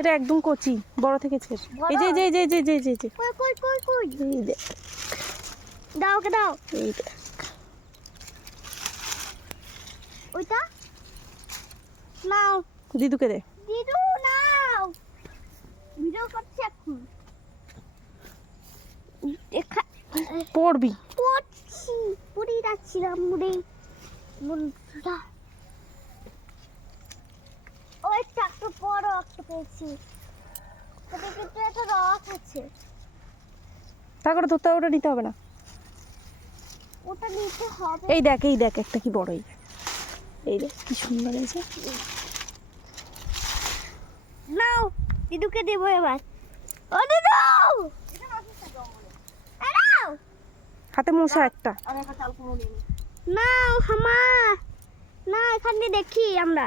এটা একদম কচি, বড় থেকে ছেড়। এই যে যে যে যে যে যে যে কই কই কই কই এই দে, দাও কে দাও এই দে। ওইটা নাও দিদুকে দে। দিদু নাও ভিডিও করছি এখন দেখা পড়বি। পড়ছি পুরি যাচ্ছিলাম মুড়ি মুড়া ওই একটা বড় একটা পেয়েছি ওটা কিন্তু একটা রস আছে তারপরে ধরতে ওটা নিতে হবে না। ওটা নিতে হবে এই দেখ একটা কি বড়, এই দেখ কি সুন্দর হয়েছে। নাও দিদুকে দেবো এবার ও দিদু নাও হাতে মশা একটা। নাও হামা না এখানে দেখি আমরা